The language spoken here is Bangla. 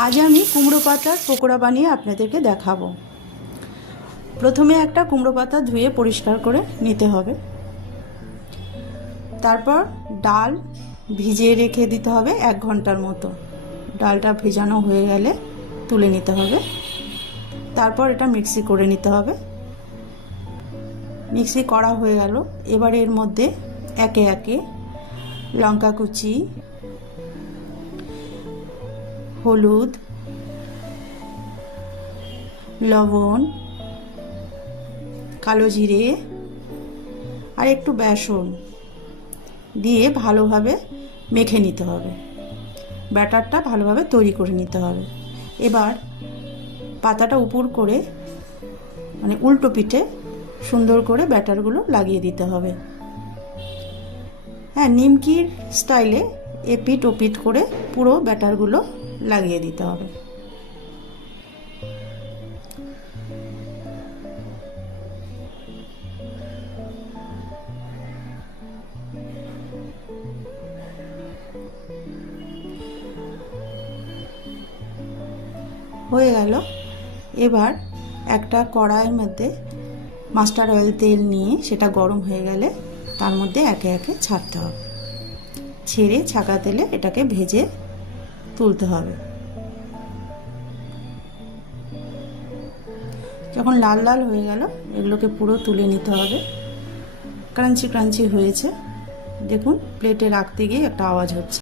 आज আমি কুমড়ো পাতার পকোড়া বানিয়ে আপনাদেরকে দেখাবো। প্রথমে একটা কুমড়ো পাতা ধুয়ে পরিষ্কার করে নিতে হবে। তারপর ডাল ভিজিয়ে রেখে দিতে হবে 1 ঘন্টার মতো। ডালটা ভেজানো হয়ে গেলে তুলে নিতে হবে। তারপর এটা মিক্সি করে নিতে হবে। মিক্সি করা হয়ে গেল। এবার এর মধ্যে একে একে লঙ্কা কুচি, হলুদ, লবণ, কালো জিরে আর একটু বেসন দিয়ে ভালোভাবে মেখে নিতে হবে। ব্যাটারটা ভালোভাবে তৈরি করে নিতে হবে। এবার পাতাটা উপর করে মানে উল্টো পিঠে সুন্দর করে ব্যাটারগুলো লাগিয়ে দিতে হবে। হ্যাঁ, নিমকির স্টাইলে এপিট ওপিট করে পুরো ব্যাটারগুলো লাগিয়ে দিতে হবে। হয়ে গেল। এবার একটা কড়াইয়ের মধ্যে মাস্টার্ড অয়েল তেল নিয়ে সেটা গরম হয়ে গেলে তার মধ্যে একে একে ছাড়তে হবে। ছেড়ে ছাকা তেলে এটাকে ভেজে তুলতে হবে। যখন লাল লাল হয়ে গেল এগুলোকে পুরো তুলে নিতে হবে। ক্রাঞ্চি ক্রাঞ্চি হয়েছে, দেখুন প্লেটে রাখতে গিয়ে একটা আওয়াজ হচ্ছে।